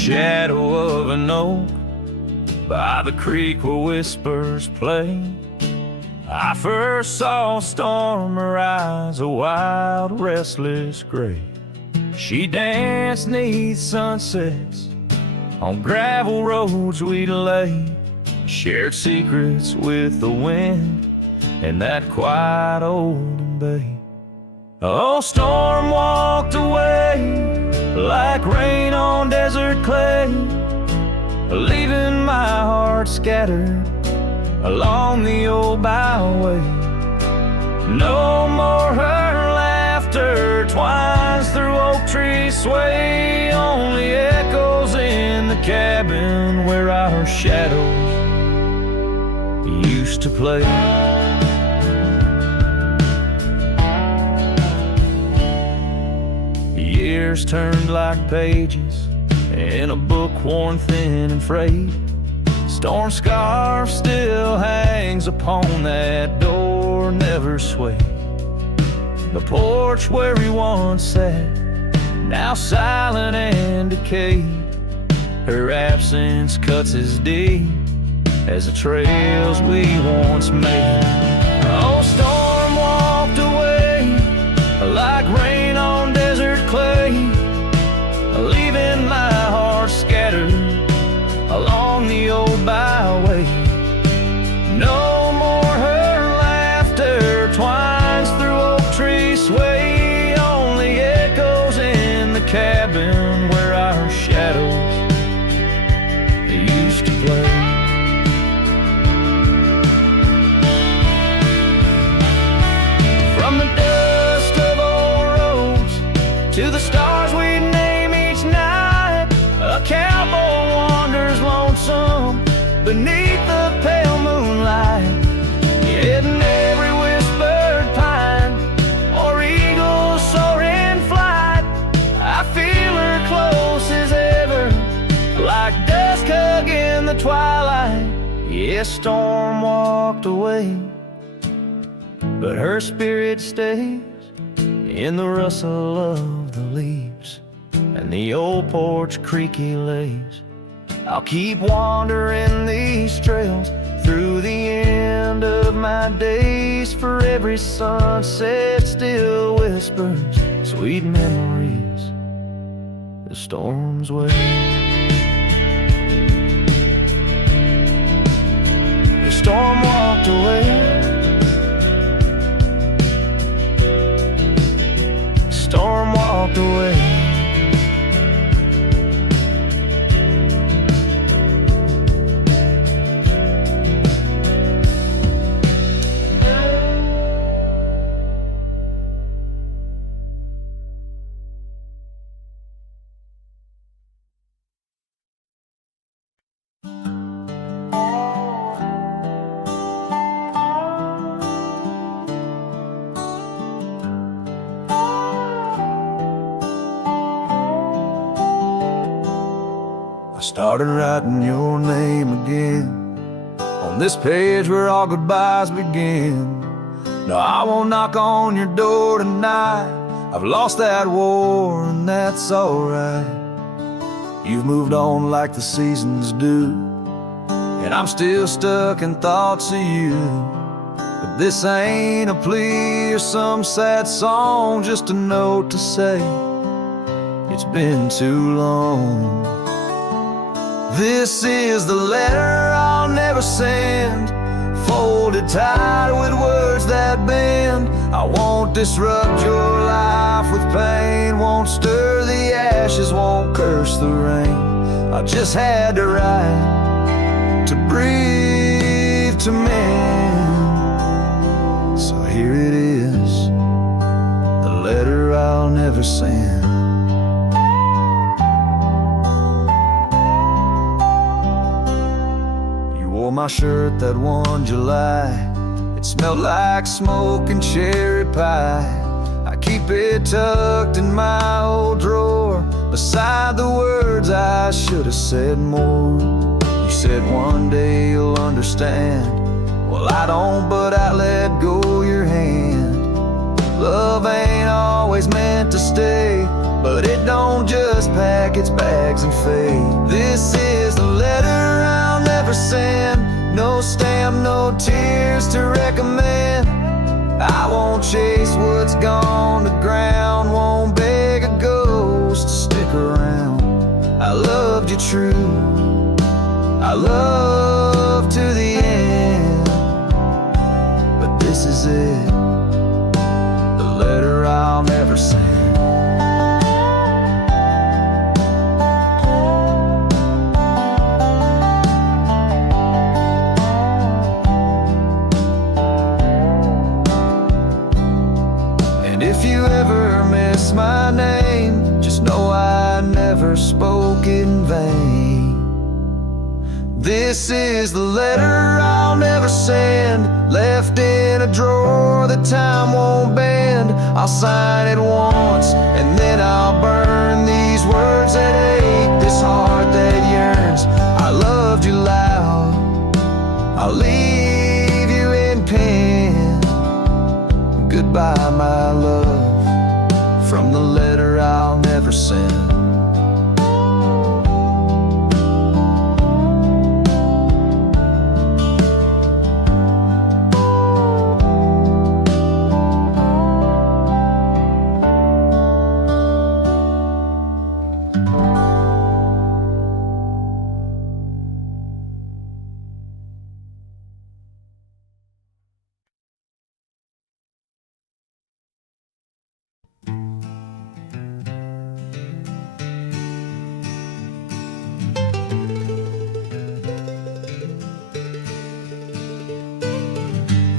shadow of an oak by the creek where whispers play, I first saw a storm arise, a wild, restless gray. She danced 'neath sunsets on gravel roads we'd lay, shared secrets with the wind in that quiet old bay. Oh, storm walked away like rain on desert clay, leaving my heart scattered along the old byway. No more her laughter twines through oak tree sway, only echoes in the cabin where our shadows used to play. Years turned like pages in a book worn thin and frayed. Storm scarf still hangs upon that door, never swayed. The porch where we once sat, now silent and decayed. Her absence cuts as deep as the trails we once made. Oh, storm walked away like rain on desert clay, leaving my heart scattered along the old byway. No more her laughter twines through oak tree sway, only echoes in the cabin where our shadows used to play. From the dust of old roads to the stars we name each night, a cowboy wanders lonesome beneath the pale moonlight, hidden every whispered pine or eagle soar in flight. I feel her close as ever, like dusk hugging the twilight. Yes, storm walked away, but her spirit stays in the rustle of the leaves and the old porch creaky lays. I'll keep wandering these trails through the end of my days, for every sunset still whispers sweet memories the storm's way. The storm walked away, storm walked away. I started writing your name again on this page where all goodbyes begin. No, I won't knock on your door tonight. I've lost that war and that's alright. You've moved on like the seasons do, and I'm still stuck in thoughts of you. But this ain't a plea or some sad song, just a note to say it's been too long. This is the letter I'll never send, folded tight with words that bend. I won't disrupt your life with pain, won't stir the ashes, won't curse the rain. I just had to write, to breathe, to mend. So here it is, the letter I'll never send. My shirt that one July, it smelled like smoke and cherry pie. I keep it tucked in my old drawer, beside the words I should have said more. You said one day you'll understand. Well, I don't, but I let go your hand. Love ain't always meant to stay, but it don't just pack its bags and fade. This is the letter I'll never send. No stamp, no tears to recommend. I won't chase what's gone to ground, won't beg a ghost to stick around. I loved you true, I love to the end, but this is it, the letter I'll never send. If you ever miss my name, just know I never spoke in vain. This is the letter I'll never send, left in a drawer that time won't bend. I'll sign it once and then I'll burn these words that ache, this heart that yearns. I loved you loud, I'll leave you in pen. Goodbye, my love, from the letter I'll never send.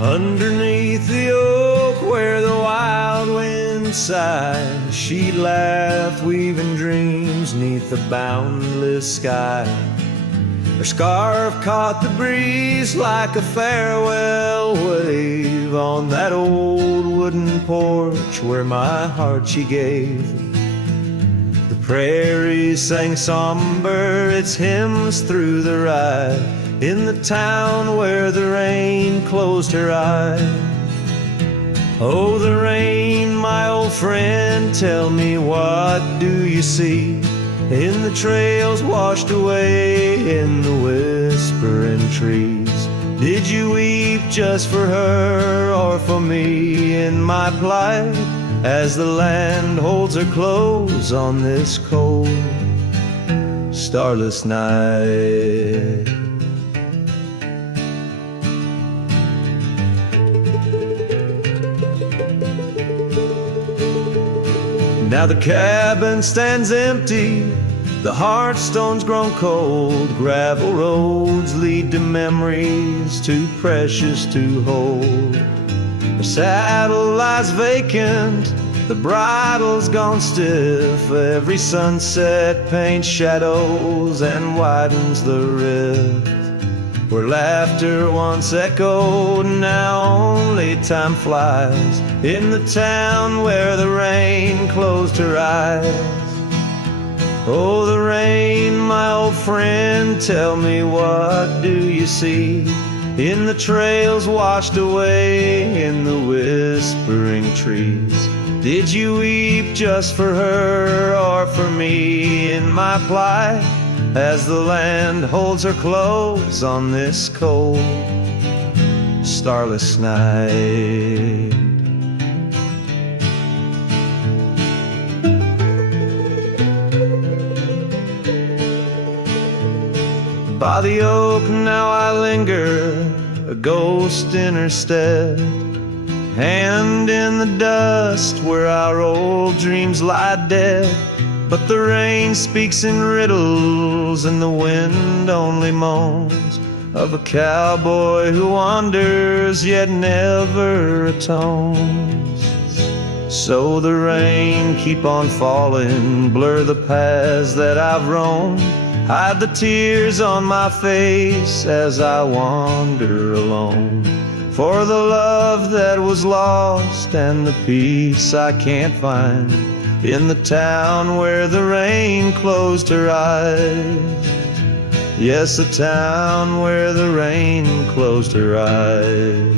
Underneath the oak where the wild wind sighs, she'd laugh, weaving dreams neath the boundless sky. Her scarf caught the breeze like a farewell wave on that old wooden porch where my heart she gave. The prairies sang somber its hymns through the ride, in the town where the rain closed her eyes. Oh, the rain, my old friend, tell me, what do you see in the trails washed away in the whispering trees? Did you weep just for her or for me in my plight, as the land holds her close on this cold, starless night? Now the cabin stands empty, the hearthstone's grown cold, gravel roads lead to memories too precious to hold. The saddle lies vacant, the bridle's gone stiff, every sunset paints shadows and widens the rift. Where laughter once echoed, now only time flies, in the town where the rain closed her eyes. Oh, the rain, my old friend, tell me, what do you see in the trails washed away in the whispering trees? Did you weep just for her or for me in my plight, as the land holds her close on this cold, starless night? By the oak now I linger, a ghost in her stead, hand in the dust where our old dreams lie dead. But the rain speaks in riddles and the wind only moans of a cowboy who wanders yet never atones. So the rain keep on falling, blur the paths that I've roamed, hide the tears on my face as I wander alone. For the love that was lost and the peace I can't find in the town where the rain closed her eyes. Yes, the town where the rain closed her eyes.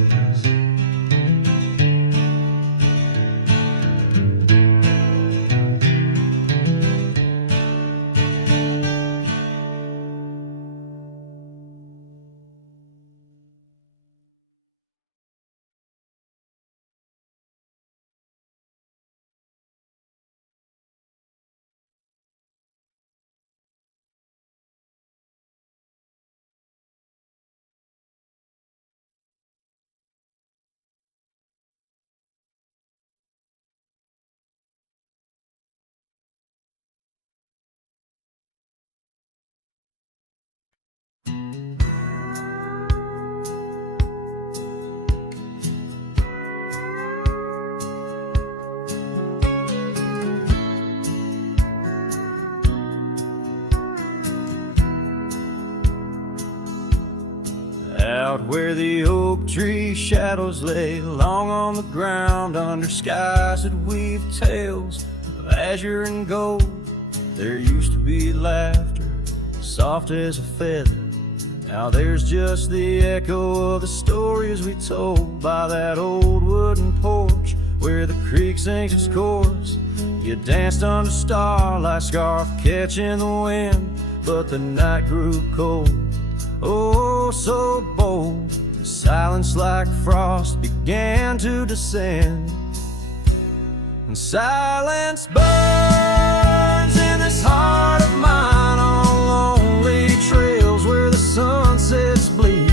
Out where the oak tree shadows lay long on the ground, under skies that weave tales of azure and gold, there used to be laughter, soft as a feather. Now there's just the echo of the stories we told by that old wooden porch where the creek sings its chorus. You danced under starlight, scarf catching the wind, but the night grew cold, oh so bold. The silence like frost began to descend, and silence burns in this heart of mine on lonely trails where the sunsets bleed.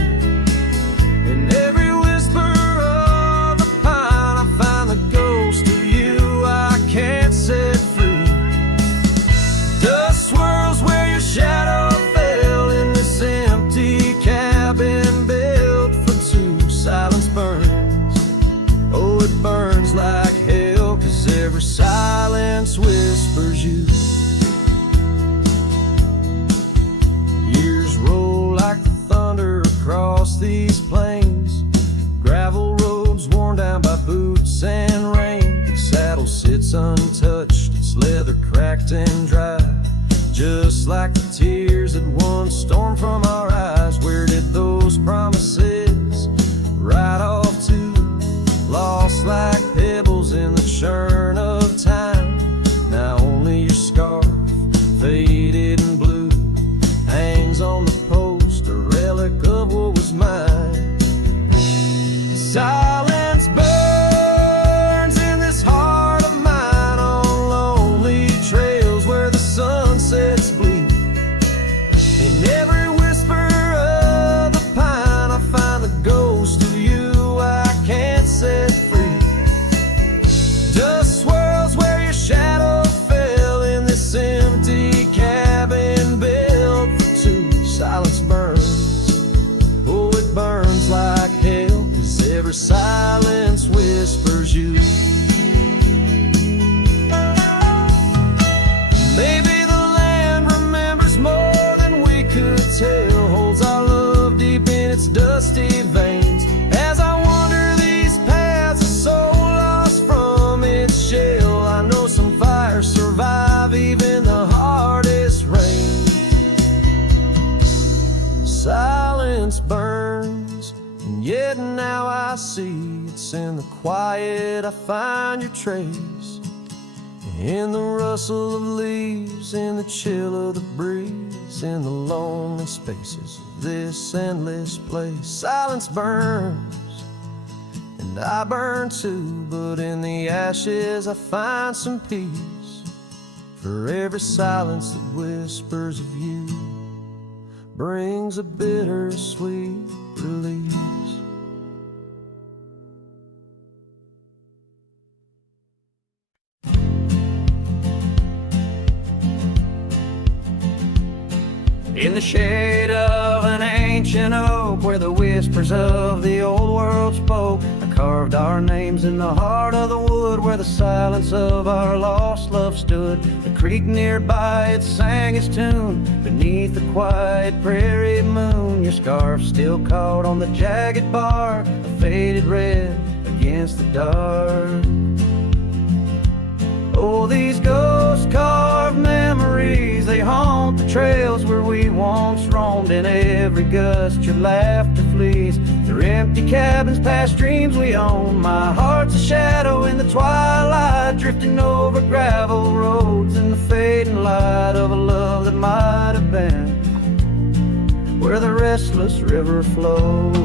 In every whisper of the pine I find the ghost of you I can't set free. Dust swirls where your shadow fell in this empty cabin built for two. Silence burns, oh it burns like hell, 'cause every silence whispers you. Years roll like the thunder across these plains, gravel roads worn down by boots and rain. The saddle sits untouched, its leather cracked and dry, just like the tears that once stormed from our eyes. Where did those promises ride off to? Lost like pebbles in the churn of time. Now only your scarf, faded and blue, hangs on the post, a relic of what was mine. Silence burns in this heart of mine on lonely trails where the sunsets bleed. In every whisper of the pine I find the ghost of you I can't set free. Dust swirls where your shadow fell in this empty cabin built for two. Silence burns, oh it burns like hell, 'cause every silence whispers you. Maybe the land remembers more than we could tell, holds our love deep in its dusty veins. As I wander these paths, a soul lost from its shell, I know some fires survive even the hardest rain. Silence burns, and yet now I see it's in the quiet I find your trace, in the rustle of leaves, in the chill of the breeze, in the lonely spaces of this endless place. Silence burns, and I burn too, but in the ashes I find some peace. For every silence that whispers of you brings a bittersweet release. In the shade of an ancient oak where the whispers of the old world spoke, I carved our names in the heart of the wood where the silence of our lost love stood. The creek nearby, it sang its tune beneath the quiet prairie moon. Your scarf still caught on the jagged bark, a faded red against the dark. Oh, these ghost-carved memories, they haunt the trails where we once roamed. In every gust your laughter flees, through empty cabins past dreams we own. My heart's a shadow in the twilight, drifting over gravel roads in the fading light of a love that might have been where the restless river flows.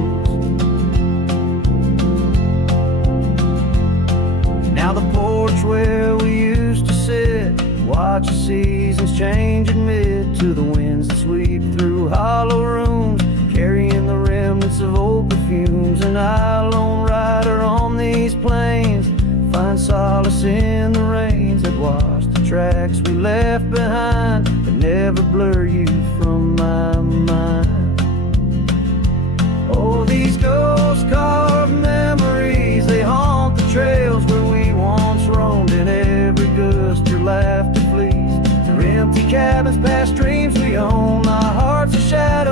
Now the porch where we used to sit, watch the seasons change amid to the winds that sweep through hollow rooms, carrying the remnants of old perfumes. And I, lone rider on these plains, find solace in the rains that wash the tracks we left behind, but never blur you from my mind. Oh, these ghost-carved memories, they haunt the trails where we once roamed. In every gust your laughter flees, through empty cabins past dreams we own. My heart's a shadow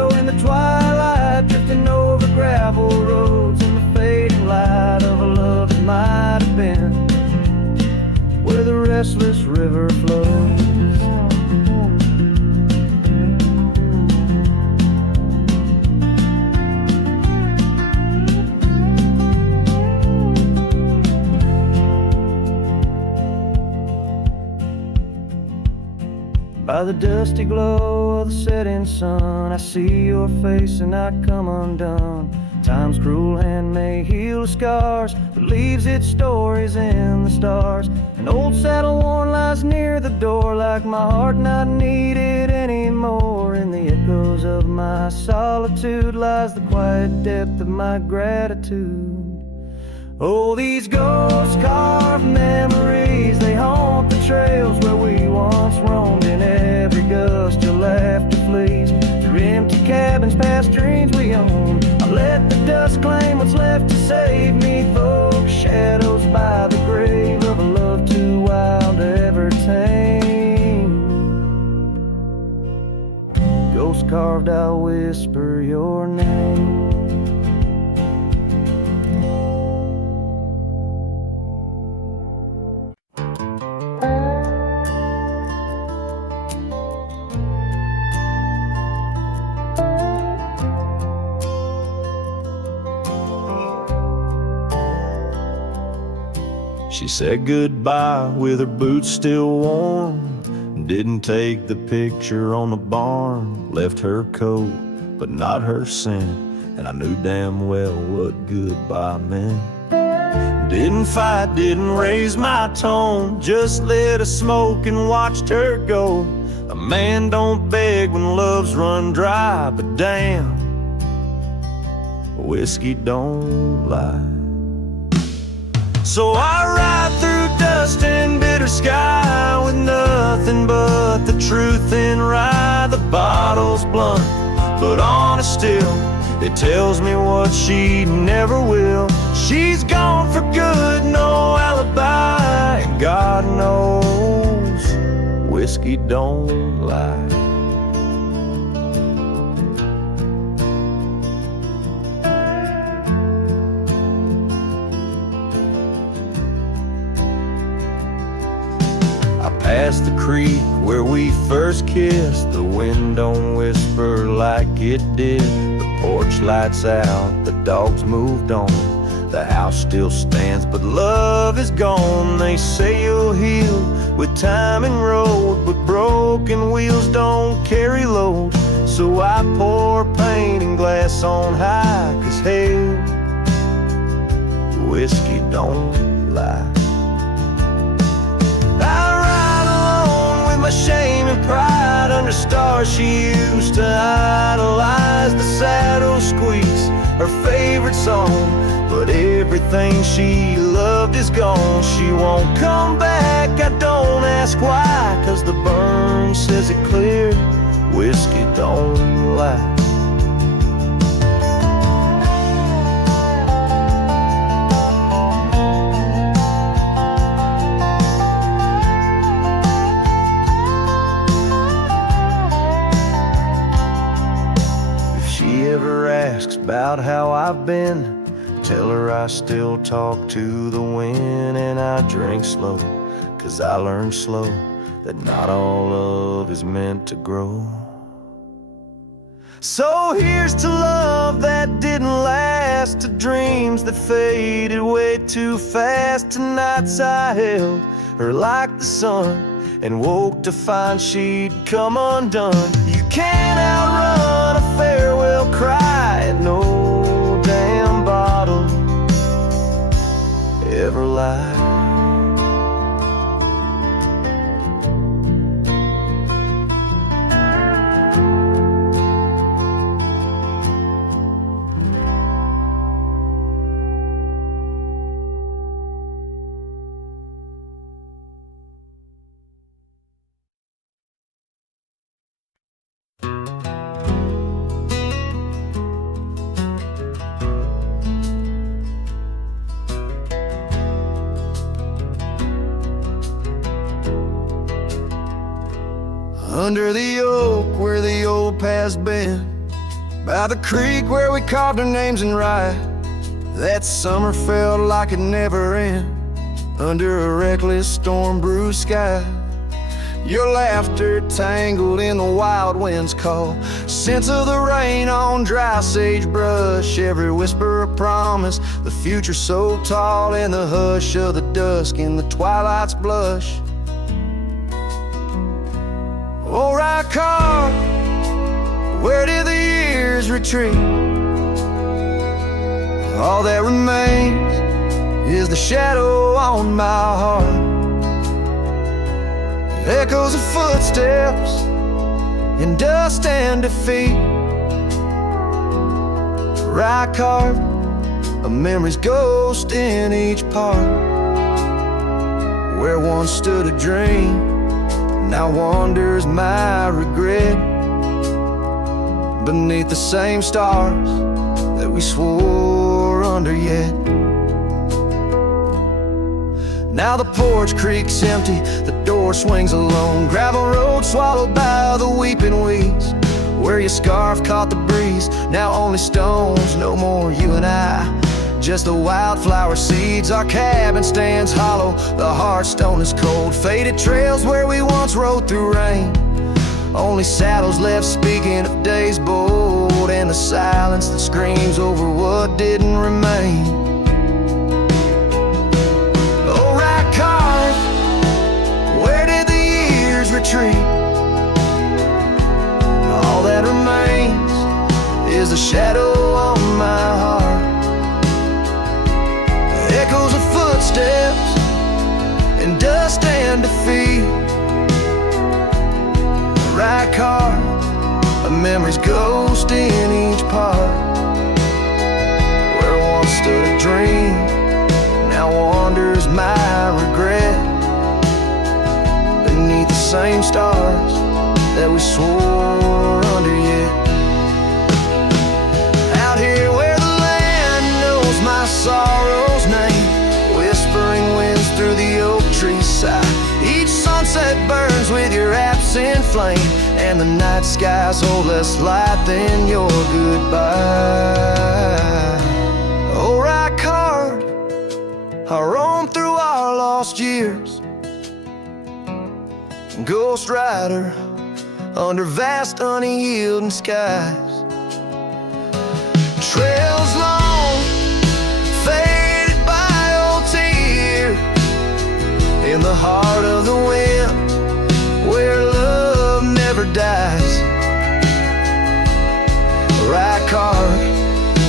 restless river flows. By the dusty glow of the setting sun, I see your face and I come undone. Time's cruel hand may heal the scars, but leaves its stories in the stars. An old saddle worn lies near the door, like my heart not needed anymore. In the echoes of my solitude lies the quiet depth of my gratitude. Oh, these ghost-carved memories, they haunt the trails where we once roamed. In every gust your laughter flees through empty cabins past dreams we own. I let the dust claim what's left to save me, folks. Shadows by the grave of a love too wild to ever tame. Ghost carved, I'll whisper your name. She said goodbye with her boots still warm, didn't take the picture on the barn, left her coat but not her scent, and I knew damn well what goodbye meant. Didn't fight, didn't raise my tone, just lit a smoke and watched her go. A man don't beg when love's run dry, but damn, whiskey don't lie. So I ride through dust and bitter sky with nothing but the truth in rye. The bottle's blunt, but honest still. It tells me what she never will. She's gone for good, no alibi, and God knows whiskey don't lie. Past the creek where we first kissed, the wind don't whisper like it did. The porch lights out, the dogs moved on, the house still stands, but love is gone. They say you'll heal with time and road, but broken wheels don't carry load. So I pour paint and glass on high, 'cause hell, whiskey don't lie. My shame and pride under stars she used to idolize. The saddle squeaks, her favorite song, but everything she loved is gone. She won't come back, I don't ask why, 'cause the burn says it clear, whiskey don't lie. About how I've been, tell her I still talk to the wind, and I drink slow, 'cause I learned slow that not all love is meant to grow. So here's to love that didn't last, to dreams that faded way too fast, to nights I held her like the sun and woke to find she'd come undone. You can't outrun a farewell cry, and no damn bottle ever lied. Under the oak where the old path's been, by the creek where we carved our names in rye, that summer felt like it never end. under a reckless storm-bruised sky. Your laughter tangled in the wild wind's call, scents of the rain on dry sagebrush, every whisper a promise, the future so tall, in the hush of the dusk, in the twilight's blush. Oh, right car, where did the years retreat? All that remains is the shadow on my heart, echoes of footsteps in dust and defeat. Right card, a memory's ghost in each part, where once stood a dream, now wanders my regret, beneath the same stars that we swore under yet. Now the porch creaks empty, the door swings alone, gravel road swallowed by the weeping weeds, where your scarf caught the breeze, now only stones, no more you and I, just the wildflower seeds. Our cabin stands hollow, the hearthstone is cold, faded trails where we once rode through rain, only saddles left speaking of days bold, and the silence that screams over what didn't remain. Retreat. All that remains is a shadow on my heart, echoes of footsteps in dust and defeat. A right car, a memory's ghost in each part, where once stood a dream, now wanders my regret, beneath the same stars that we swore under yet. Out here where the land knows my sorrow's name, whispering winds through the oak tree's side, each sunset burns with your absent flame, and the night skies hold less light than your goodbye. Oh, right card, I roam through our lost years, ghost rider under vast unyielding skies, trails long faded by old tears, in the heart of the wind where love never dies. Right card,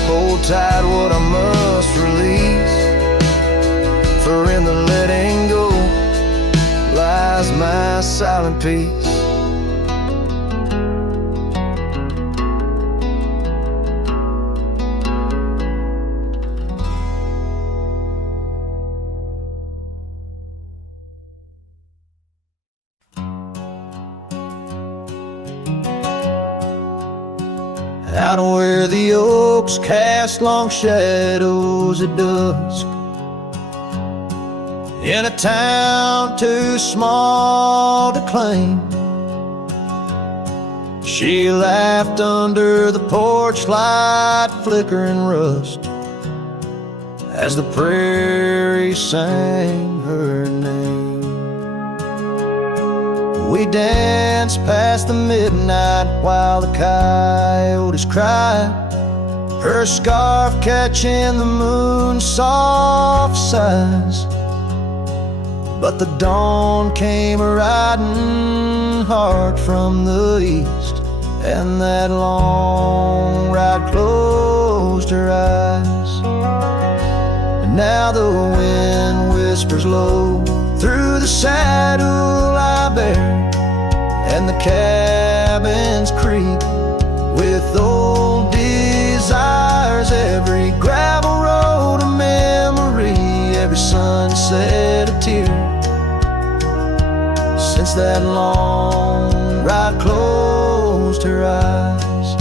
hold tight what I must release, for in the letting go lies my silent peace. Out where the oaks cast long shadows at dusk, in a town too small to claim, she laughed under the porch light flickering rust, as the prairie sang her name. We danced past the midnight while the coyotes cried, her scarf catching the moon's soft sighs. But the dawn came riding hard from the east, and that long ride closed her eyes. And now the wind whispers low through the saddle I bear, and the cabins creak with old desires, every gravel road a memory, every sunset a tear, since that long ride closed her eyes.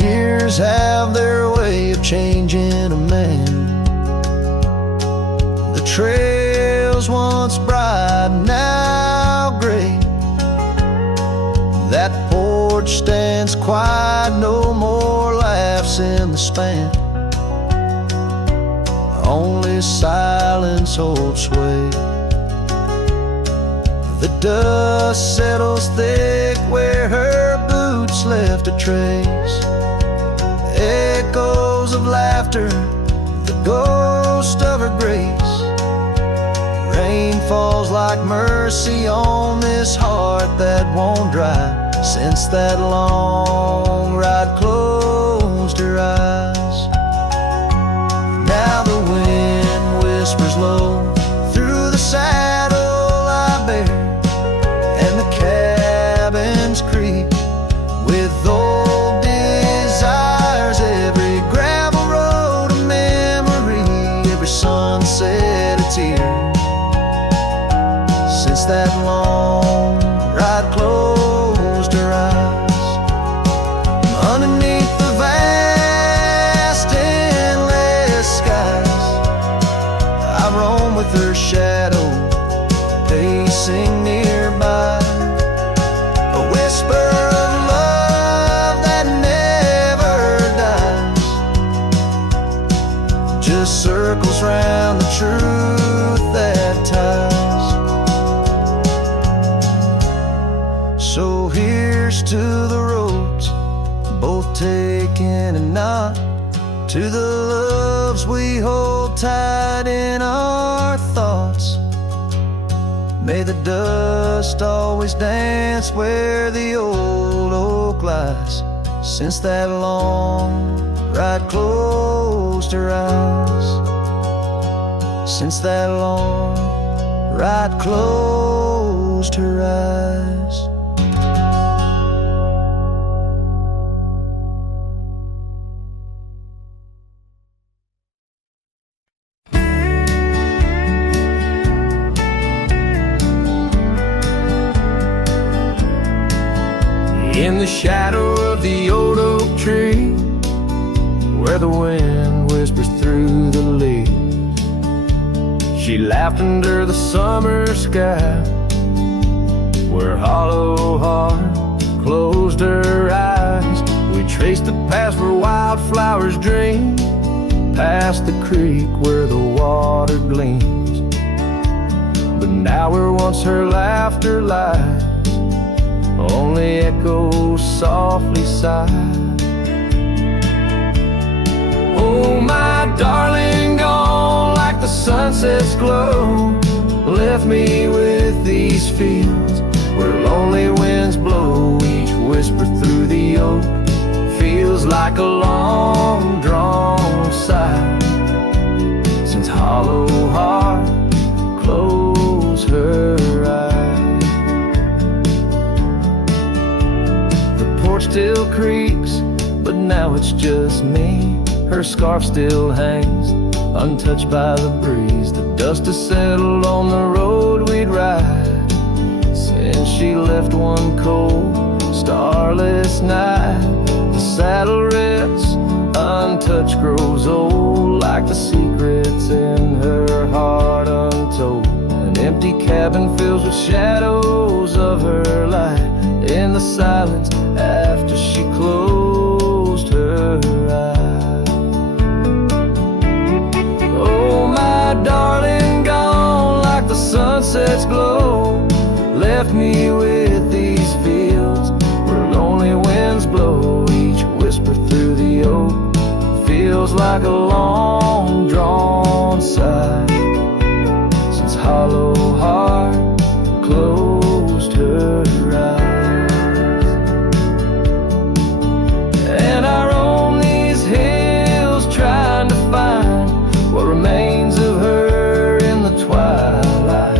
Years have their way of changing a man. The trails once bright, now gray. That porch stands quiet, no more laughs in the span. only silence holds sway. The dust settles thick where her boots left a trace. Echoes of laughter, the ghost of her grace. Rain falls like mercy on this heart that won't dry, since that long ride closed her eyes. Now the wind whispers low through the saddle I bear, and the cabins creak with old desires. Every gravel road a memory, every sunset a tear, since that long ride closed her eyes. Underneath the vast endless skies, I roam with her shadow pacing nearby. A whisper of love that never dies, just circles round the truth that ties. So here's to the roads, both taken and not, to the loves we hold tight in our thoughts. May the dust always dance where the old oak lies, since that long ride closed her eyes. Since that long ride closed her eyes. In the shadow of the old oak tree, where the wind whispers through the leaves, she laughed under the summer sky, where hollow heart closed her eyes. We traced the path where wildflowers dream, past the creek where the water gleams. But now where once her laughter lies, only echoes softly sigh. Oh, my darling, gone like the sunset's glow, left me with these fields where lonely winds blow. Each whisper through the oak feels like a long drawn sigh, since hollow heart closed her eyes. Still creaks, but now it's just me. Her scarf still hangs, untouched by the breeze. The dust has settled on the road we'd ride, since she left one cold, starless night. The saddle rests, untouched, grows old, like the secrets in her heart untold. An empty cabin fills with shadows of her light, in the silence after she closed her eyes. Oh, my darling, gone like the sunset's glow, left me with these fields where lonely winds blow. Each whisper through the oak feels like a long drawn sigh, since hollow heart closed her eyes. And I roam these hills trying to find what remains of her in the twilight,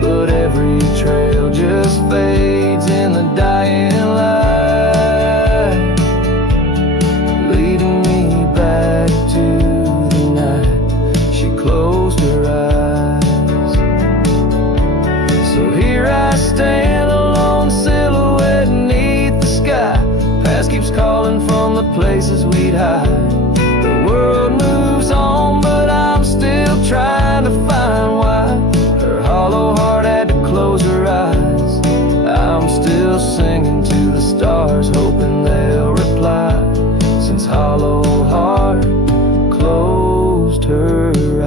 but every trail just fades in the dying light, leading me back to the night she closed her eyes. So here I stand, alone silhouette beneath the sky. Past keeps calling from the places we'd hide. The world moves on, but I'm still trying to find why her hollow heart had to close her eyes. I'm still singing to the stars, hoping they'll reply, since hollow heart closed her eyes.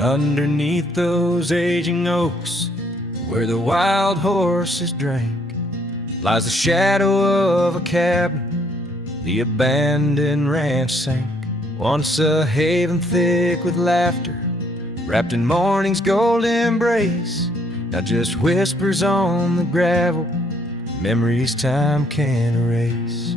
Underneath those aging oaks, where the wild horses drank, lies the shadow of a cabin the abandoned ranch sank. Once a haven thick with laughter, wrapped in morning's gold embrace, now just whispers on the gravel, memories time can't erase.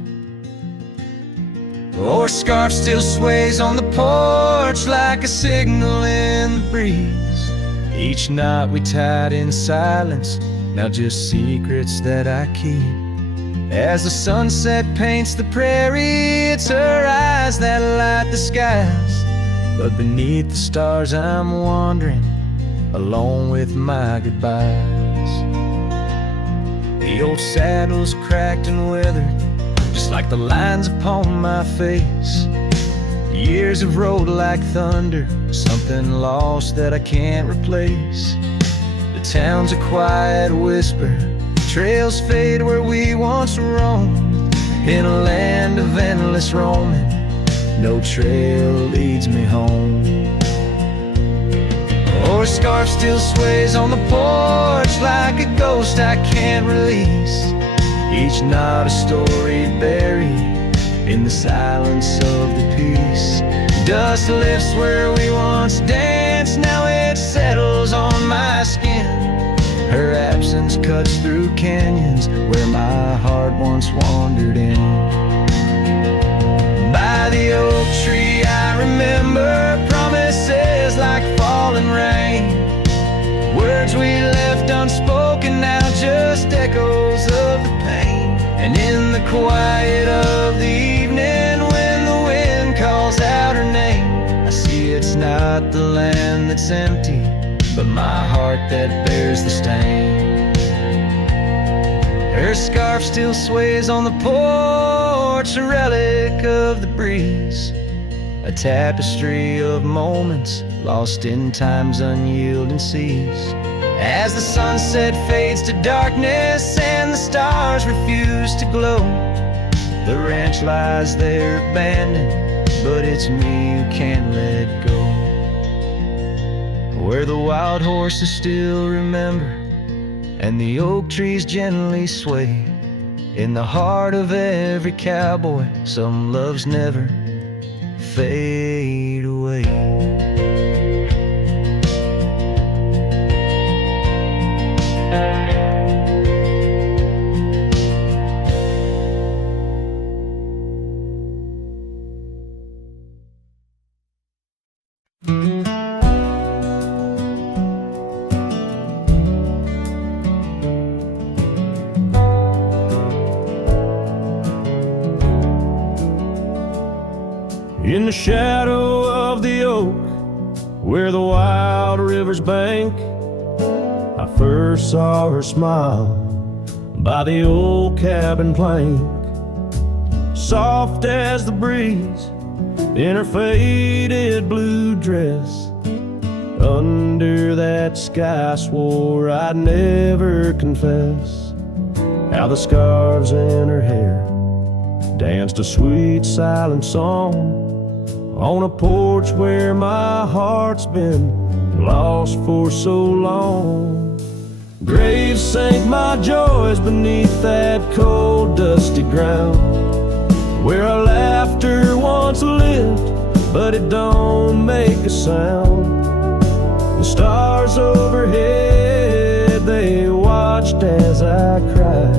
Our scarf still sways on the porch like a signal in the breeze. Each knot we tied in silence, now just secrets that I keep. As the sunset paints the prairie, it's her eyes that light the skies. But beneath the stars I'm wandering, alone with my goodbyes. The old saddle's cracked and weathered, just like the lines upon my face. Years have rolled like thunder, something lost that I can't replace. The town's a quiet whisper, trails fade where we once roamed. In a land of endless roaming, no trail leads me home. Our scarf still sways on the porch like a ghost I can't release. Each knot a story buried in the silence of the peace. Dust lifts where we once danced, now it settles on my skin. Her absence cuts through canyons where my heart once wandered in. By the oak tree I remember promises like falling rain. Words we left unspoken, now just echoes of the pain. And in the quiet of the evening, when the wind calls out her name, I see it's not the land that's empty, but my heart that bears the stain. Her scarf still sways on the porch, a relic of the breeze, a tapestry of moments lost in time's unyielding seas. As the sunset fades to darkness and the stars refuse to glow, the ranch lies there abandoned, but it's me who can't let go. Where the wild horses still remember and the oak trees gently sway, in the heart of every cowboy some loves never fade away. In the shadow of the oak, where the wild river's bank, I first saw her smile by the old cabin plank. Soft as the breeze in her faded blue dress, under that sky I swore I'd never confess. How the scarves in her hair danced a sweet silent song on a porch where my heart's been lost for so long. Graves sank my joys beneath that cold dusty ground, where our laughter once lived, but it don't make a sound. The stars overhead, they watched as I cried,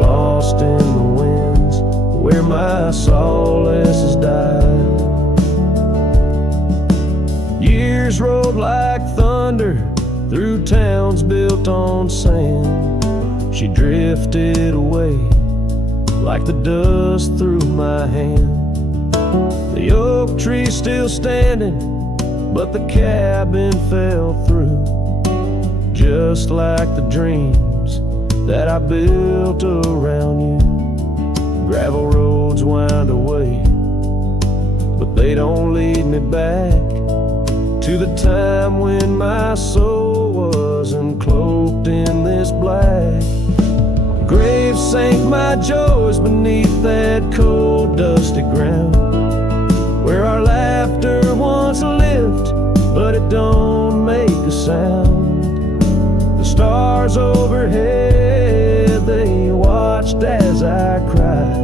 lost in the winds where my solace has died. Years rolled like thunder through towns built on sand. She drifted away like the dust through my hand. The oak tree still standing, but the cabin fell through, just like the dreams that I built around you. Gravel roads wind away, but they don't lead me back to the time when my soul wasn't cloaked in this black. Graves sank my joys beneath that cold dusty ground, where our laughter once lived, but it don't make a sound. The stars overhead, they watched as I cried,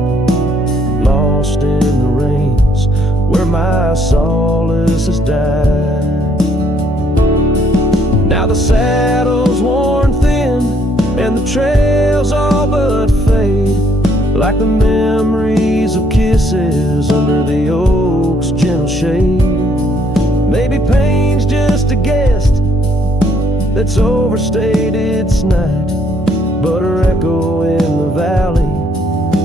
lost in the rains where my solace has died. Now the saddle's worn thin and the trails all but fade, like the memories of kisses under the oak's gentle shade. Maybe pain's just a guest that's overstayed its night, but her echo in the valley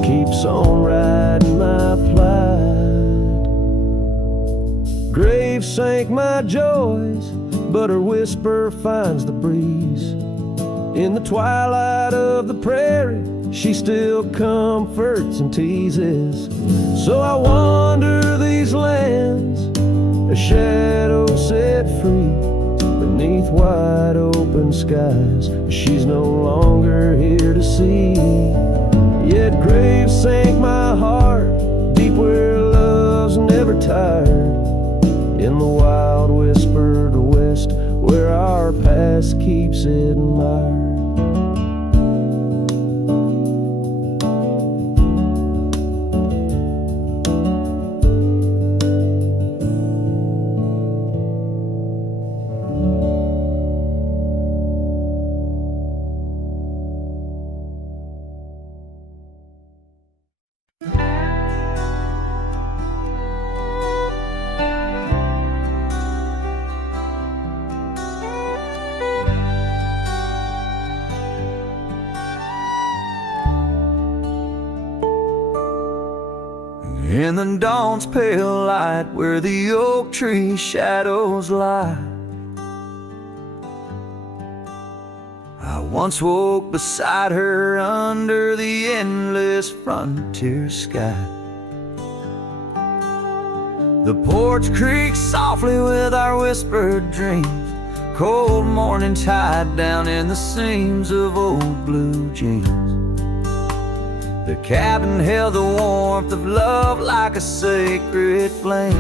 keeps on riding my plight. Grave sank my joys, but her whisper finds the breeze. In the twilight of the prairie, she still comforts and teases. So I wander these lands, a shadow set free beneath wide open skies. She's no longer here to see. Yet graves sank my heart deep where love's never tired, in the wild whispered west where our past keeps it admired. In the dawn's pale light where the oak tree shadows lie, I once woke beside her under the endless frontier sky. The porch creaks softly with our whispered dreams, cold morning tide down in the seams of old blue jeans. The cabin held the warmth of love like a sacred flame,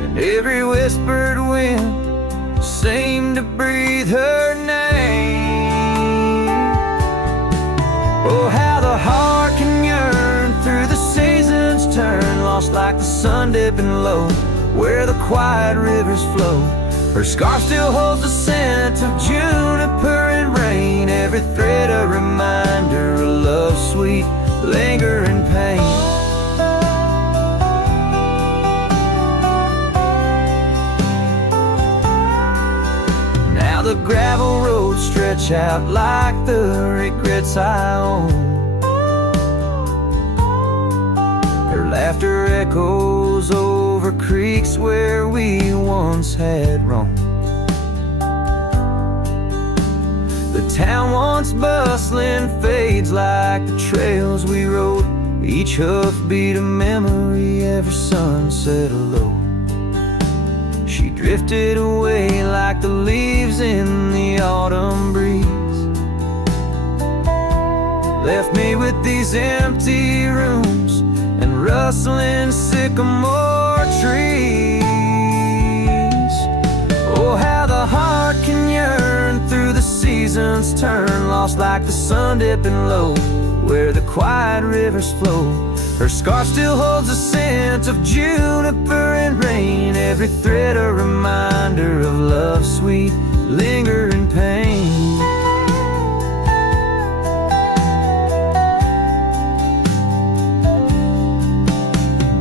and every whispered wind seemed to breathe her name. Oh, how the heart can yearn through the seasons turn, lost like the sun dipping low where the quiet rivers flow. Her scarf still holds the scent of juniper and rain, every thread a reminder of love's sweet lingering pain. Now the gravel roads stretch out like the regrets I own. Her laughter echoes over creeks where we once had roamed. The town once bustling fades like the trails we rode, each hoofbeat a memory, every sunset a low. She drifted away like the leaves in the autumn breeze, left me with these empty rooms and rustling sycamore trees. Oh, how the heart can yearn through the seasons turn, lost like the sun dipping low where the quiet rivers flow. Her scarf still holds the scent of juniper and rain, every thread a reminder of love's sweet lingering pain.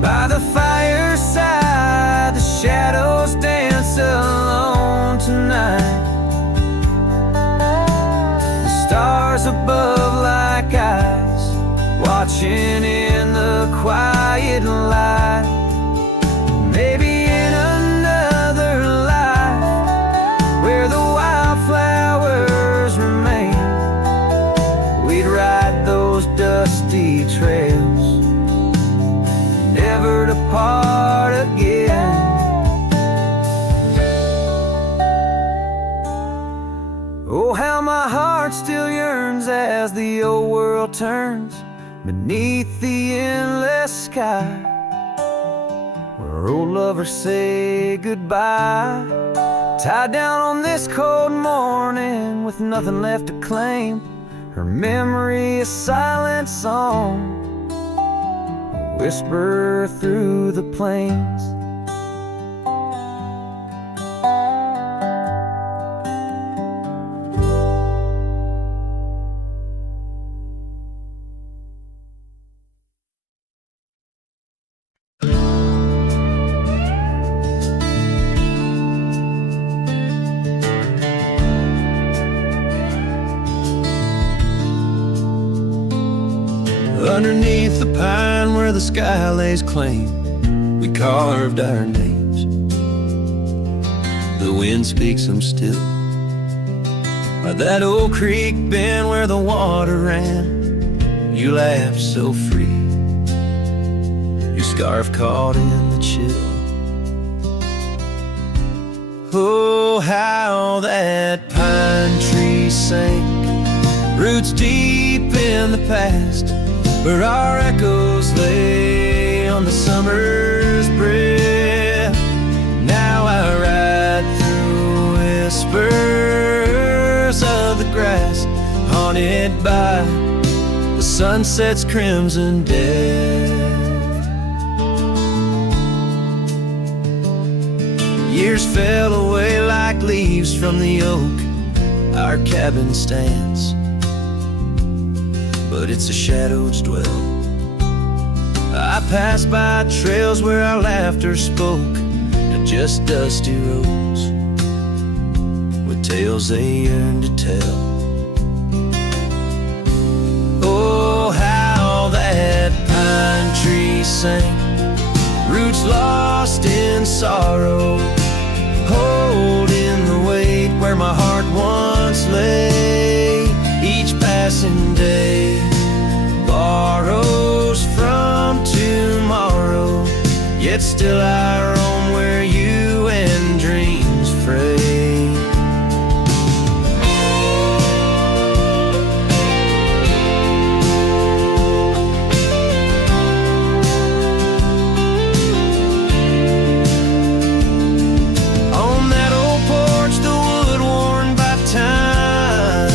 By the fireside, the shadows dance alone tonight, the stars above like eyes watching in the quiet light. Maybe in another life where the wildflowers remain, we'd ride those dusty trails, never to part again. Oh, how my heart still yearns as the old world turns beneath the endless sky, where our old lovers say goodbye. Tied down on this cold morning with nothing left to claim, her memory a silent song, a whisper through the plains. Underneath the pine where the sky lays claim, we carved our names. The wind speaks them still. By that old creek bend where the water ran, you laughed so free, your scarf caught in the chill. Oh, how that pine tree sank, roots deep in the past, where our echoes lay on the summer's breath. Now I ride through whispers of the grass, haunted by the sunset's crimson death. Years fell away like leaves from the oak our cabin stands, but it's a shadow's dwell. I pass by trails where our laughter spoke to just dusty roads with tales they yearn to tell. Oh, how that pine tree sank, roots lost in sorrow, holding the weight where my heart once lay. Each passing day borrows from tomorrow, yet still I roam where you and dreams fray. On that old porch, the wood worn by time,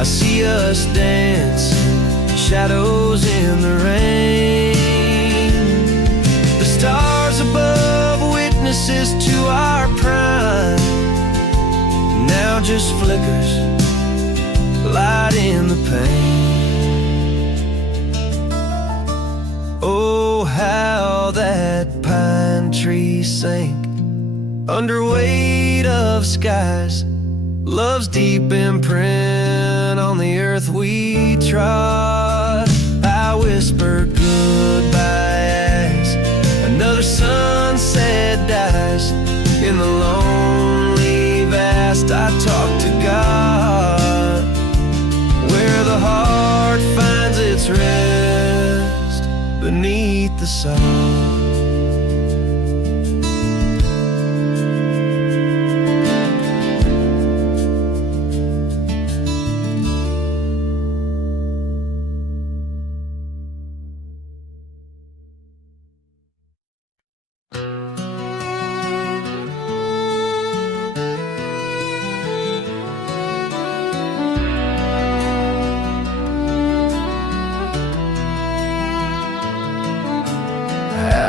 I see us dancing, shadows in the rain. The stars above, witnesses to our prime, now just flickers, light in the pain. Oh, how that pine tree sank under weight of skies, love's deep imprint on the earth we trod. I whisper goodbye as another sunset dies. In the lonely vast I talk to God, where the heart finds its rest beneath the sun.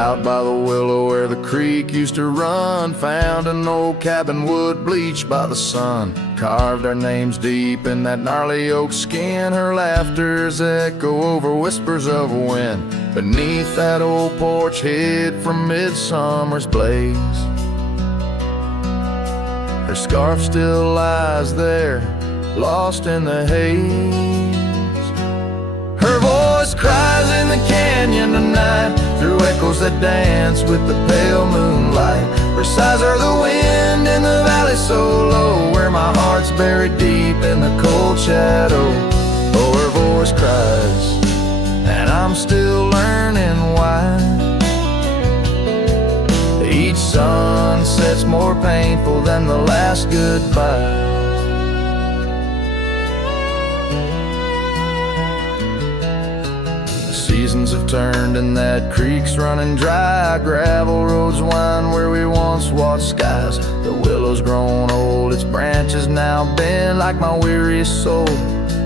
Out by the willow where the creek used to run, found an old cabin wood bleached by the sun. Carved our names deep in that gnarly oak skin. Her laughter's echo over whispers of wind. Beneath that old porch hid from midsummer's blaze, her scarf still lies there, lost in the haze. Her voice cries in the canyon tonight, through echoes that dance with the pale moonlight. Her sighs are the wind in the valley so low, where my heart's buried deep in the cold shadow. Oh, her voice cries, and I'm still learning why. Each sunset's more painful than the last goodbye. seasons have turned and that creek's running dry. Gravel roads wind where we once watched skies. The willow's grown old, its branches now bend like my weariest soul.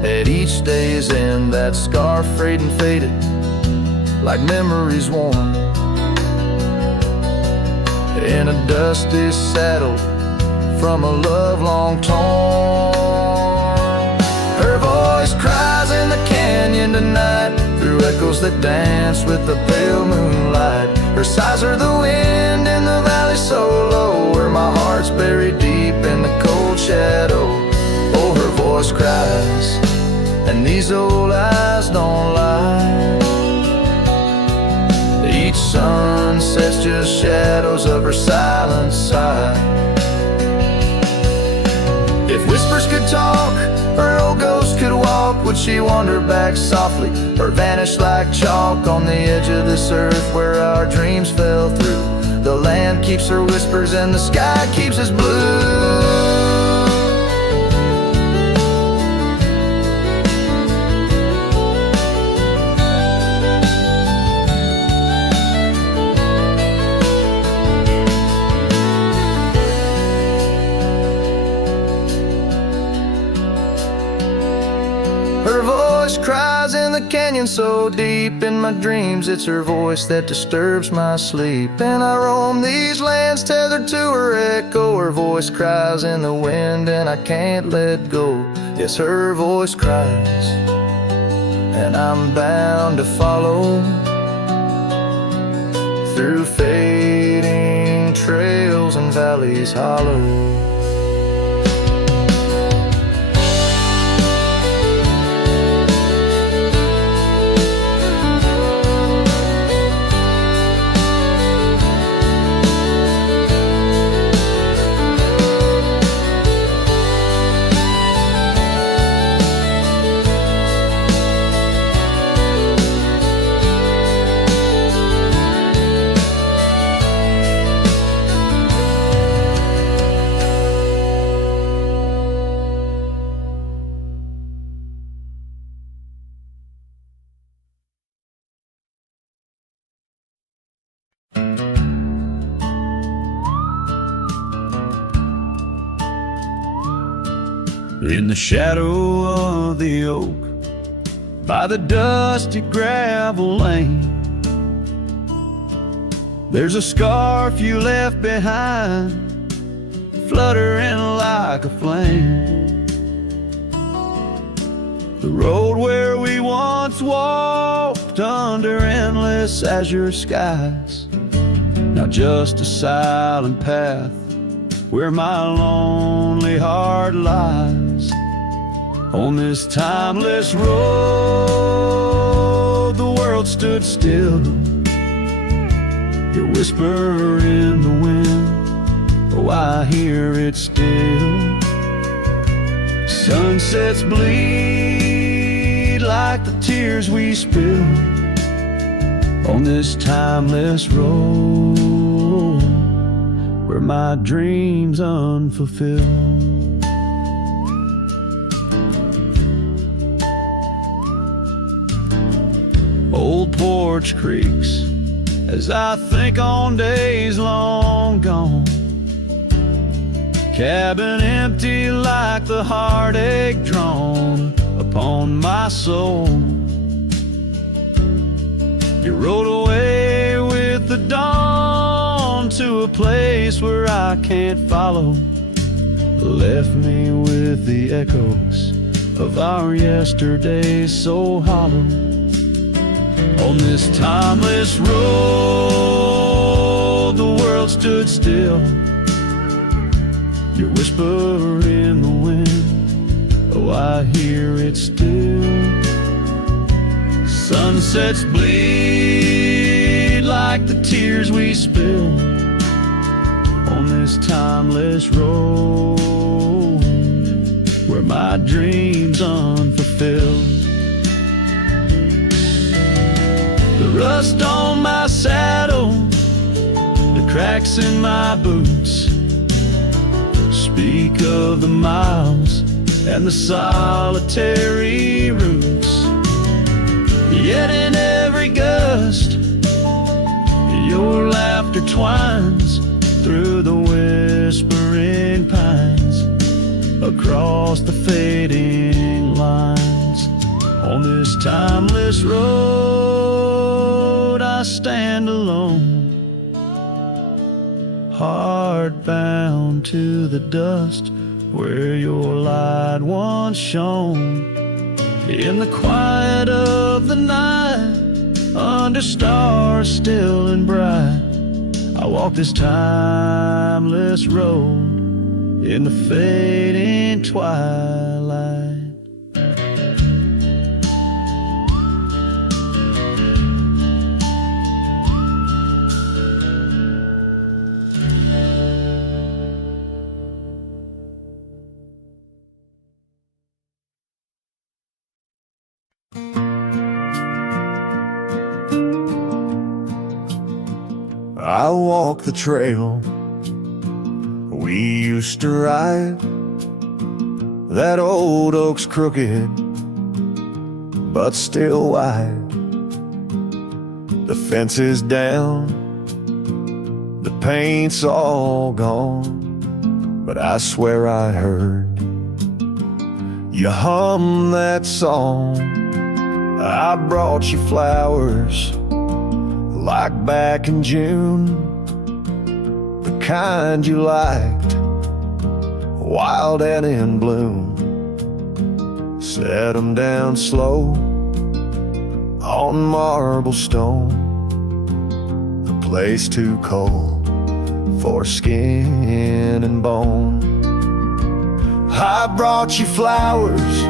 At each day's end, that scar frayed and faded like memories worn. In a dusty saddle from a love long torn. Her voice cries in the canyon tonight, through echoes that dance with the pale moonlight. Her sighs are the wind in the valley so low, where my heart's buried deep in the cold shadow. Oh, her voice cries, and these old eyes don't lie. Each sunset's just shadows of her silent sigh. If whispers could talk, or old ghosts could walk, would she wander back softly, or vanish like chalk on the edge of this earth where our dreams fell through? The land keeps her whispers and the sky keeps us blue. Cries in the canyon so deep in my dreams, it's her voice that disturbs my sleep. And I roam these lands tethered to her echo. Her voice cries in the wind and I can't let go. Yes, her voice cries, and I'm bound to follow through fading trails and valleys hollow. In the shadow of the oak, by the dusty gravel lane, there's a scarf you left behind, fluttering like a flame. The road where we once walked under endless azure skies, now just a silent path where my lonely heart lies. On this timeless road, the world stood still. Your whisper in the wind, oh, I hear it still. Sunsets bleed like the tears we spill on this timeless road, where my dreams unfulfilled. Old porch creaks as I think on days long gone. Cabin empty like the heartache drawn upon my soul. You rode away with the dawn to a place where I can't follow. Left me with the echoes of our yesterdays so hollow. On this timeless road, the world stood still. Your whisper in the wind, oh, I hear it still. Sunsets bleed like the tears we spill on this timeless road, where my dreams unfulfilled. The rust on my saddle, the cracks in my boots, speak of the miles and the solitary routes. Yet in every every gust. Your laughter twines through the whispering pines, across the fading lines. On this timeless road I stand alone, heart bound to the dust where your light once shone. In the quiet of the night, under stars still and bright, I walk this timeless road in the fading twilight. I walk the trail we used to ride. That old oak's crooked, but still wide. The fence is down, the paint's all gone, but I swear I heard you hum that song. I brought you flowers like back in June, the kind you liked, wild and in bloom. Set 'em down slow on marble stone, a place too cold for skin and bone. I brought you flowers,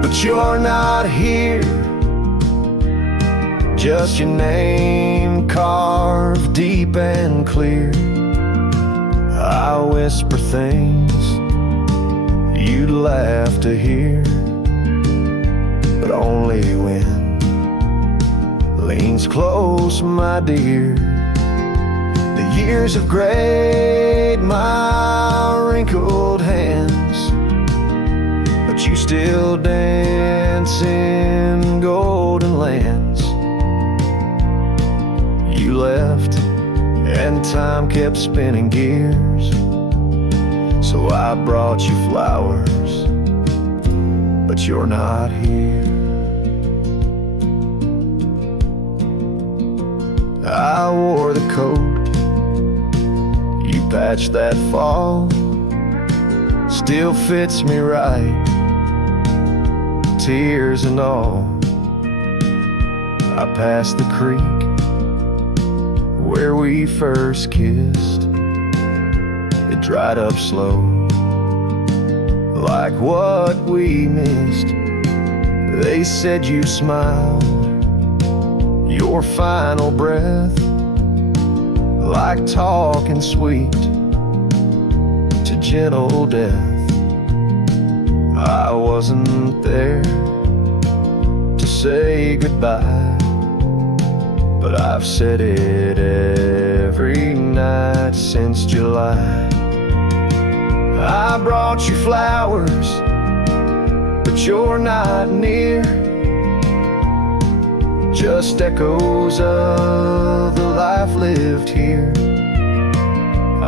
but you're not here. Just your name carved deep and clear. I whisper things you'd laugh to hear, but only when leans close, my dear. The years have grayed my wrinkled hands, but you still dance in golden lands. You left and time kept spinning gears, so I brought you flowers, but you're not here. I wore the coat you patched that fall, still fits me right, tears and all. I passed the creek where we first kissed, it dried up slow, like what we missed. They said you smiled, your final breath, like talking sweet to gentle death. I wasn't there to say goodbye, but I've said it every night since July. I brought you flowers, but you're not near. Just echoes of the life lived here.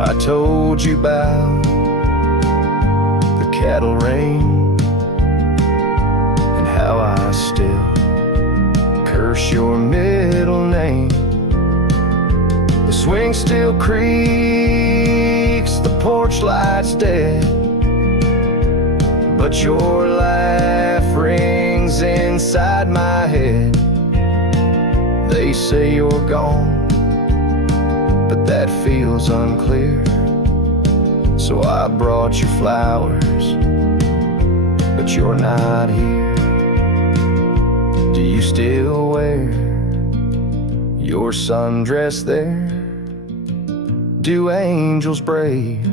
I told you about the cattle rain and how I still curse your middle name. The swing still creaks, the porch light's dead, but your laugh rings inside my head. They say you're gone, but that feels unclear. So I brought you flowers, but you're not here. Do you still wear your sundress there? Do angels braid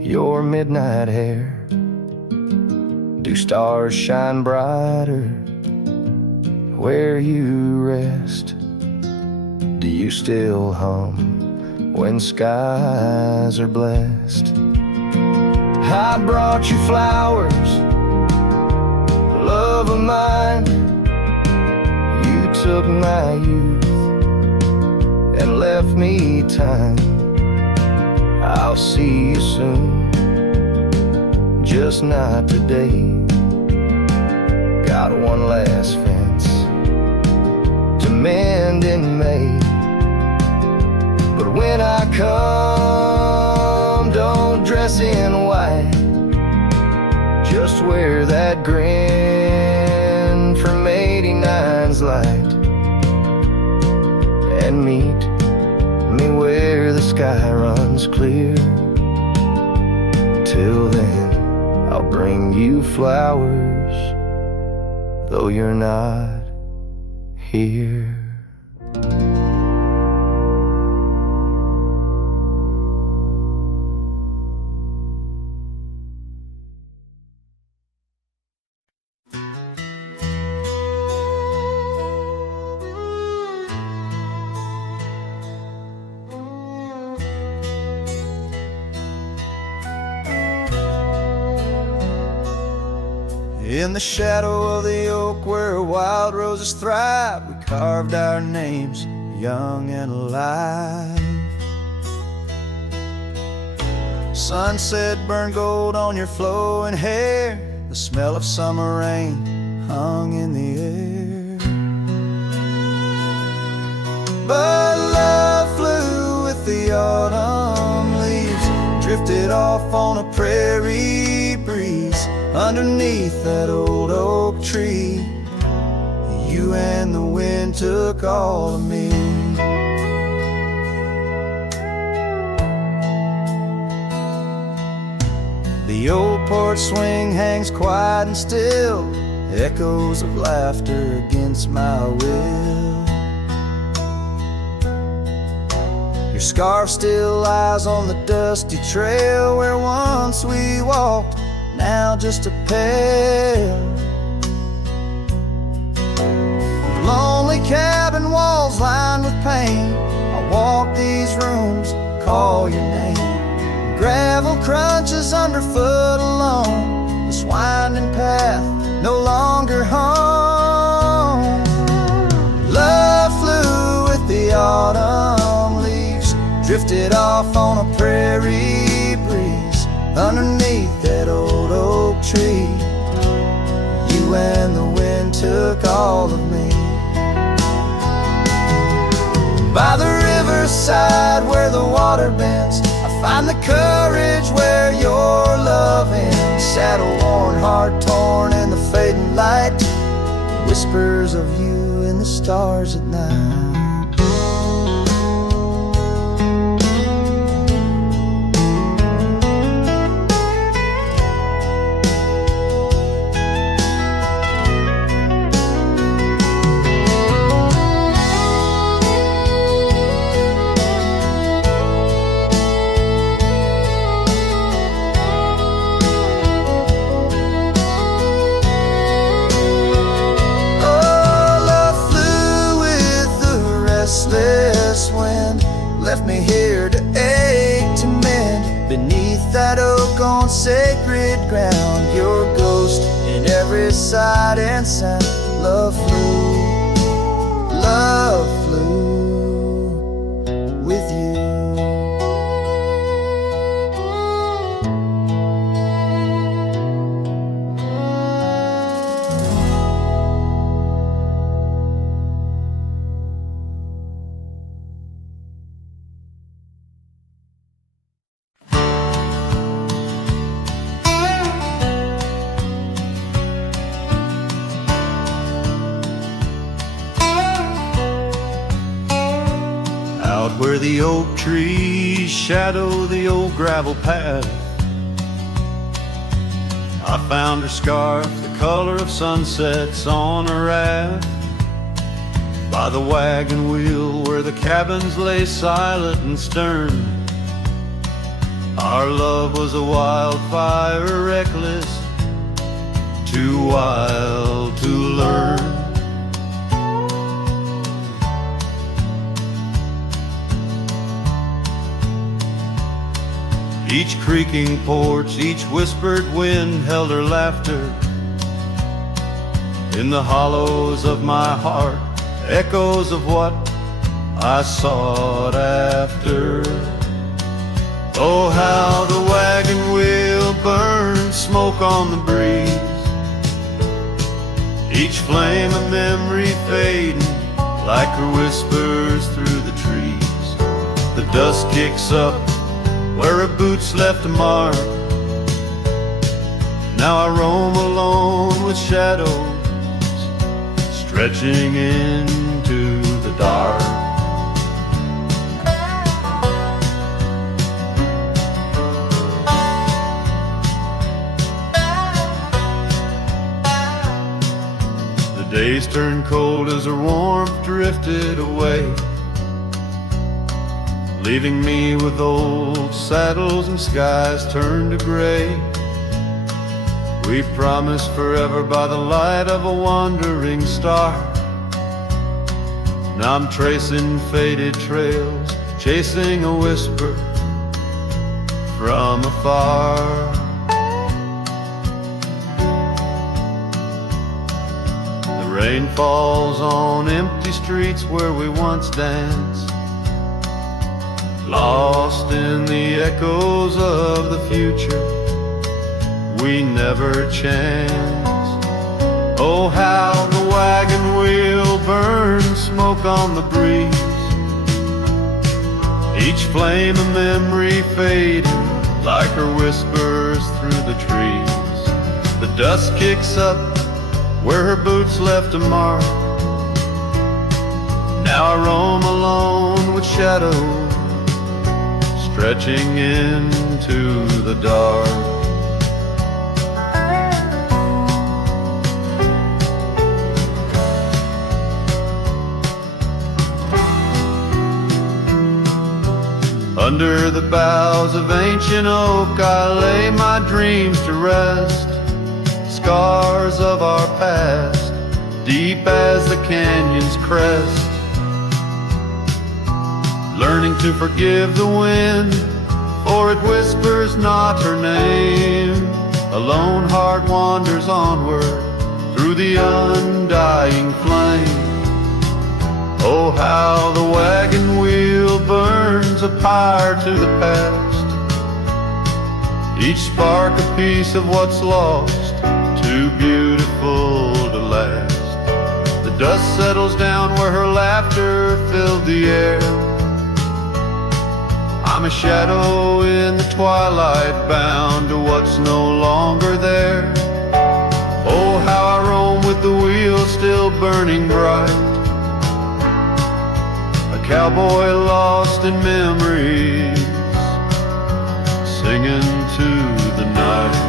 your midnight hair? Do stars shine brighter where you rest? Do you still hum when skies are blessed? I brought you flowers, love of mine. took my youth and left me time. I'll see you soon, just not today. Got one last fence to mend in May. But when I come, don't dress in white. Just wear that grin from 89's light, and meet me where the sky runs clear. Till then, I'll bring you flowers, though you're not here. In the shadow of the oak where wild roses thrive, we carved our names young and alive. Sunset burned gold on your flowing hair, the smell of summer rain hung in the air. But love flew with the autumn leaves, drifted off on a prairie breeze. Underneath that old oak tree, you and the wind took all of me. The old porch swing hangs quiet and still, echoes of laughter against my will. Your scarf still lies on the dusty trail where once we walked, now just a pair. Lonely cabin walls lined with paint, I walk these rooms, call your name. Gravel crunches underfoot alone, this winding path no longer home. Love flew with the autumn leaves, drifted off on a prairie breeze. Underneath that old oak tree, you and the wind took all of me. By the riverside where the water bends, I find the courage where your love ends. Saddle worn, heart torn in the fading light, whispers of you in the stars at night. Restless wind left me here to ache to mend. Beneath that oak on sacred ground, your ghost in every sight and sound. Love flew with you. Where the oak trees shadow the old gravel path, I found her scarf, the color of sunsets on a raft. By the wagon wheel where the cabins lay silent and stern, our love was a wildfire, reckless, too wild to learn. Each creaking porch, each whispered wind held her laughter in the hollows of my heart echoes of what I sought after. Oh, how the wagon wheel burns smoke on the breeze, each flame a memory fading like her whispers through the trees. The dust kicks up where her boots left a mark. Now I roam alone with shadows stretching into the dark. The days turned cold as her warmth drifted away, leaving me with old saddles and skies turned to gray. We promised forever by the light of a wandering star. Now I'm tracing faded trails, chasing a whisper from afar. The rain falls on empty streets where we once danced, lost in the echoes of the future we never chanced. Oh, how the wagon wheel burns smoke on the breeze, each flame a memory fading like her whispers through the trees. The dust kicks up where her boots left a mark. Now I roam alone with shadows stretching into the dark. Under the boughs of ancient oak I lay my dreams to rest, scars of our past, deep as the canyon's crest. Learning to forgive the wind, for it whispers not her name. A lone heart wanders onward through the undying flame. Oh, how the wagon wheel burns a pyre to the past, each spark a piece of what's lost, too beautiful to last. The dust settles down where her laughter filled the air. I'm a shadow in the twilight, bound to what's no longer there. Oh, how I roam with the wheel still burning bright, cowboy lost in memories, singing to the night.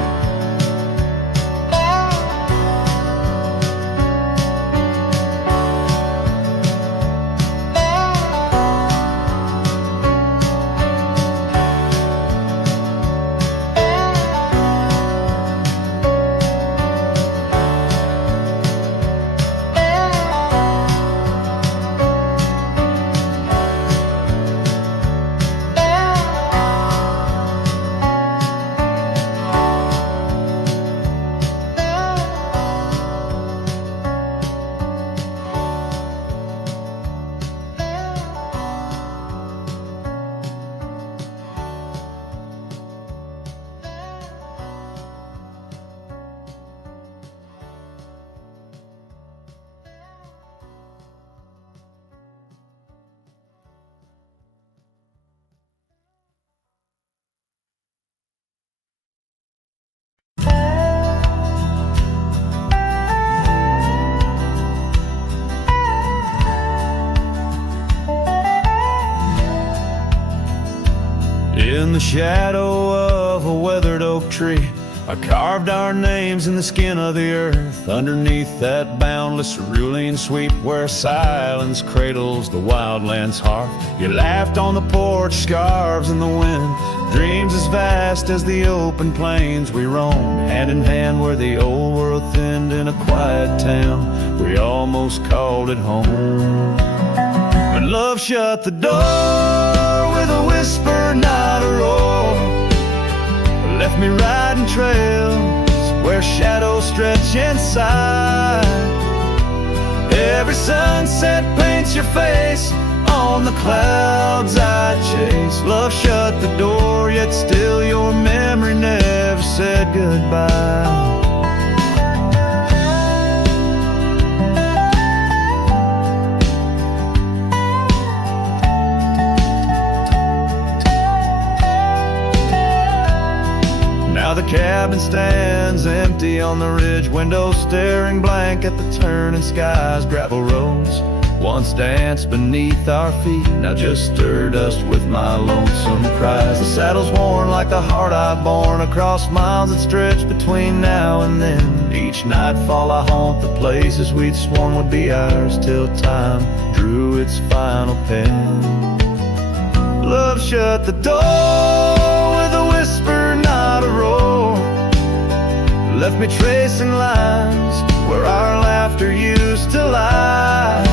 In the shadow of a weathered oak tree, I carved our names in the skin of the earth. Underneath that boundless cerulean sweep where silence cradles the wildland's heart. You laughed on the porch, scarves in the wind, dreams as vast as the open plains we roamed. Hand in hand where the old world thinned in a quiet town, we almost called it home. But love shut the door with a whisper, not a roar. Left me riding trails where shadows stretch inside. Every sunset paints your face on the clouds I chase. Love shut the door, yet still your memory never said goodbye. Now the cabin stands empty on the ridge, window staring blank at the turning skies. Gravel roads once danced beneath our feet, now just stir dust with my lonesome cries. The saddle's worn like the heart I've borne across miles that stretch between now and then. Each nightfall I haunt the places we'd sworn would be ours till time drew its final pen. Love shut the door with a whisper, not a roar. Left me tracing lines where our laughter used to lie.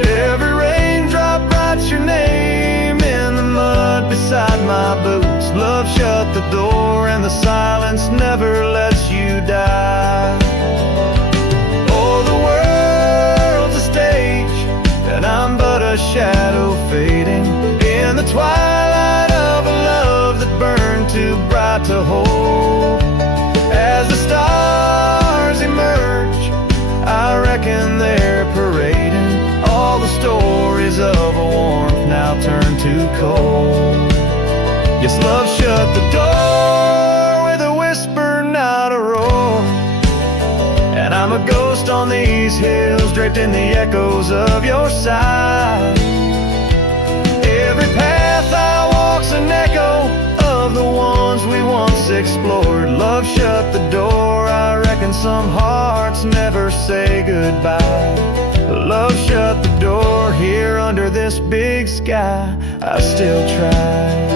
Every raindrop writes your name in the mud beside my boots. Love shut the door and the silence never lets you die. Oh, the world's a stage and I'm but a shadow fading in the twilight of a love that burned too bright to hold. As the stars emerge, I reckon they're parading all the stories of a warmth now turned to cold. Yes, love shut the door with a whisper, not a roar. And I'm a ghost on these hills, draped in the echoes of your side. Every path I walk's an echo of the ones we once explored. Love shut the door, I reckon some hearts never say goodbye. Love shut the door, here under this big sky I still try.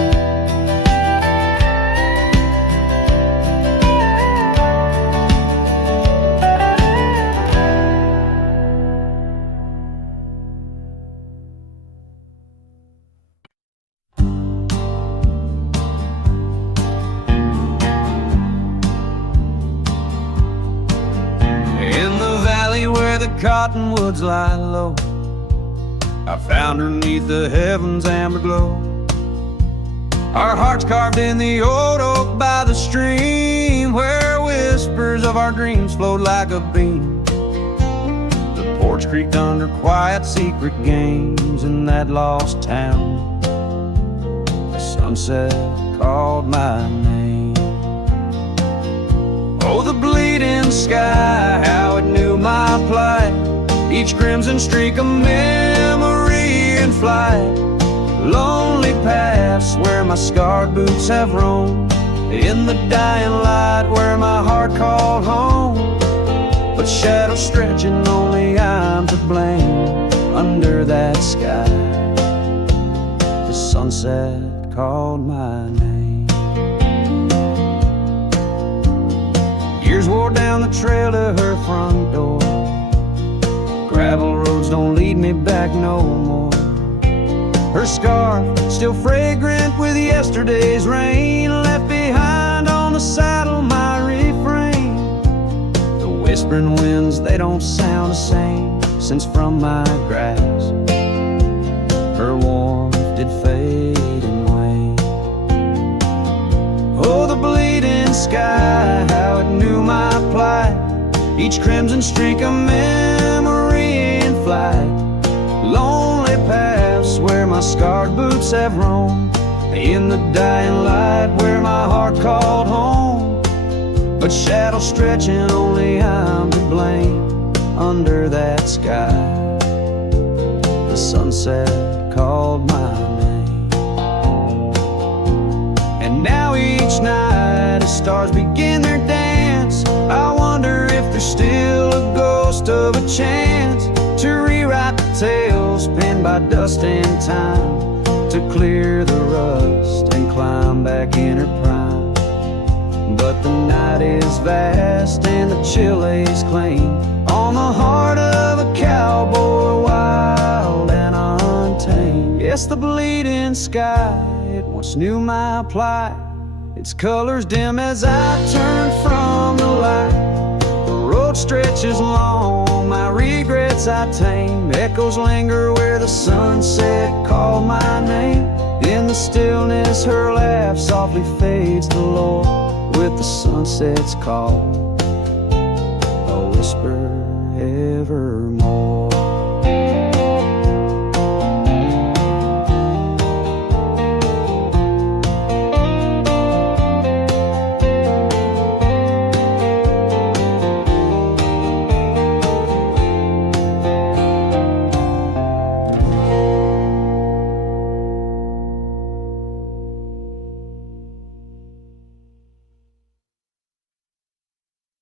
Cottonwoods lie low, I found her 'neath the heavens' amber glow. Our hearts carved in the old oak by the stream, where whispers of our dreams flowed like a beam. The porch creaked under quiet secret games in that lost town. The sunset called my name. Oh, the bleeding sky, how it knew my plight. Each crimson streak a memory in flight. Lonely paths where my scarred boots have roamed. In the dying light where my heart called home. But shadows stretching, only I'm to blame. Under that sky, the sunset called my name. Years wore down the trail to her front door. Gravel roads don't lead me back no more. Her scarf still fragrant with yesterday's rain, left behind on the saddle my refrain. The whispering winds, they don't sound the same since from my grasp her warmth did fade and wane. Oh, the bleeding sky, how it knew my plight. Each crimson streak a memory in flight. Lonely paths where my scarred boots have roamed. In the dying light where my heart called home. But shadows stretching, only I'm to blame. Under that sky, the sunset called my name. And now each night as stars begin their dance, I wonder if there's still a ghost of a chance to rewrite the tales penned by dust and time, to clear the rust and climb back in her prime. But the night is vast and the chill lays claim on the heart of a cowboy, wild and untamed. Yes, the bleeding sky, it once knew my plight. Its colors dim as I turn from the light. The road stretches long, my regrets I tame. Echoes linger where the sunset called my name. In the stillness her laugh softly fades to low with the sunset's call, a whisper evermore.